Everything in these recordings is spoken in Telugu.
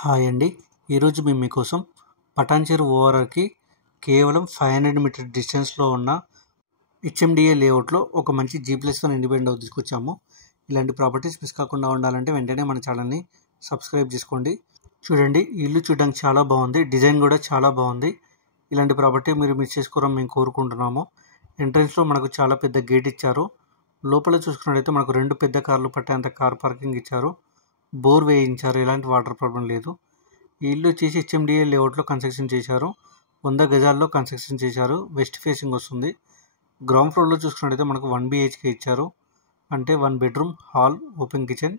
హాయ్ అండి. ఈరోజు మేము మీకోసం పటాన్చెరు ఓఆర్ఆర్కి కేవలం 500 మీటర్ డిస్టెన్స్లో ఉన్న హెచ్ఎండిఏ లేఅవుట్లో ఒక మంచి G+1 ఇండిపెండెంట్ హౌస్ తీసుకొచ్చాము. ఇలాంటి ప్రాపర్టీస్ మిస్ కాకుండా ఉండాలంటే వెంటనే మన ఛానల్ని సబ్స్క్రైబ్ చేసుకోండి. చూడండి, ఇల్లు చూడడానికి చాలా బాగుంది, డిజైన్ కూడా చాలా బాగుంది. ఇలాంటి ప్రాపర్టీ మీరు మిస్ చేసుకోవాలని మేము కోరుకుంటున్నాము. ఎంట్రన్స్లో మనకు చాలా పెద్ద గేట్ ఇచ్చారు. లోపల చూసుకున్నట్టయితే మనకు 2 పెద్ద కార్లు పట్టేంత కార్ పార్కింగ్ ఇచ్చారు. బోర్ వేయించారు, ఎలాంటి వాటర్ ప్రాబ్లం లేదు. ఈ ఇల్లు వచ్చేసి హెచ్ఎండిఏ లేఅవుట్లో కన్స్ట్రక్షన్ చేశారు. 100 గజాల్లో కన్స్ట్రక్షన్ చేశారు. వెస్ట్ ఫేసింగ్ వస్తుంది. గ్రౌండ్ ఫ్లోర్లో చూసుకున్నట్టయితే మనకు 1 BHK ఇచ్చారు, అంటే 1 bedroom, hall, open kitchen.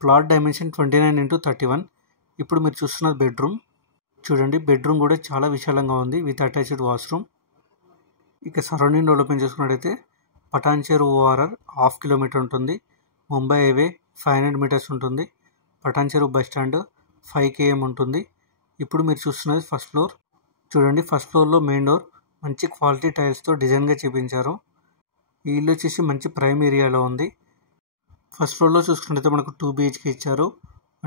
Plot dimension 29x31. ఇప్పుడు మీరు చూస్తున్నది బెడ్రూమ్. చూడండి, బెడ్రూమ్ కూడా చాలా విశాలంగా ఉంది విత్ అటాచ్డ్ వాష్రూమ్. ఇక సరౌండింగ్ డెవలప్మెంట్ చూసుకున్నట్టయితే పటాన్చెరు ఓఆర్ఆర్ 1/2 కిలోమీటర్ ఉంటుంది. ముంబై హైవే 500 మీటర్స్ ఉంటుంది. పటాన్చెరు బస్ స్టాండ్ 5 km ఉంటుంది. ఇప్పుడు మీరు చూస్తున్నది ఫస్ట్ ఫ్లోర్. చూడండి, ఫస్ట్ ఫ్లోర్లో మెయిన్ డోర్ మంచి క్వాలిటీ టైల్స్తో డిజైన్గా చేపించారు. ఈ ఇల్లు వచ్చేసి మంచి ప్రైమ్ ఏరియాలో ఉంది. ఫస్ట్ ఫ్లోర్లో చూసుకున్నట్లయితే మనకు 2 BHK ఇచ్చారు,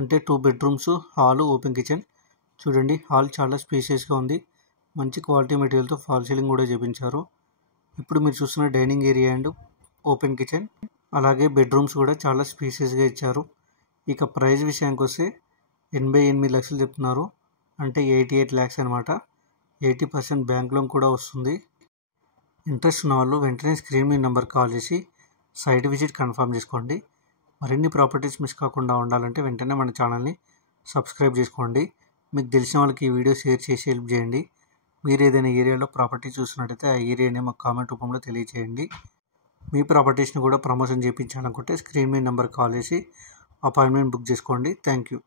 అంటే 2 బెడ్రూమ్స్, హాల్, ఓపెన్ కిచెన్. చూడండి, హాల్ చాలా స్పేషియస్గా ఉంది. మంచి క్వాలిటీ మెటీరియల్తో ఫాల్ సీలింగ్ కూడా చేపించారు. ఇప్పుడు మీరు చూస్తున్న dining area and open kitchen, అలాగే బెడ్రూమ్స్ కూడా చాలా స్పేషియస్గా ఇచ్చారు. ఇక ప్రైస్ విషయానికి వస్తే 88 లక్షలు చెప్తున్నారు, అంటే 88 lakhs అనమాట. 80% బ్యాంక్ లోన్ కూడా వస్తుంది. ఇంట్రెస్ట్ ఉన్న వాళ్ళు వెంటనే స్క్రీన్ మీద నెంబర్ కాల్ చేసి సైట్ విజిట్ కన్ఫర్మ్ చేసుకోండి. మరిన్ని ప్రాపర్టీస్ మిస్ కాకుండా ఉండాలంటే వెంటనే మన ఛానల్ని సబ్స్క్రైబ్ చేసుకోండి. మీకు తెలిసిన వాళ్ళకి ఈ వీడియో షేర్ చేసి హెల్ప్ చేయండి. మీరు ఏదైనా ఏరియాలో ప్రాపర్టీ చూస్తున్నట్టయితే ఆ ఏరియాని మాకు కామెంట్ రూపంలో తెలియజేయండి. మీ ప్రాపర్టీస్ని కూడా ప్రమోషన్ చేయించాలనుకుంటే స్క్రీన్ మీద నెంబర్ కాల్ చేసి అపాయింట్మెంట్ బుక్ చేసుకోండి. Thank you.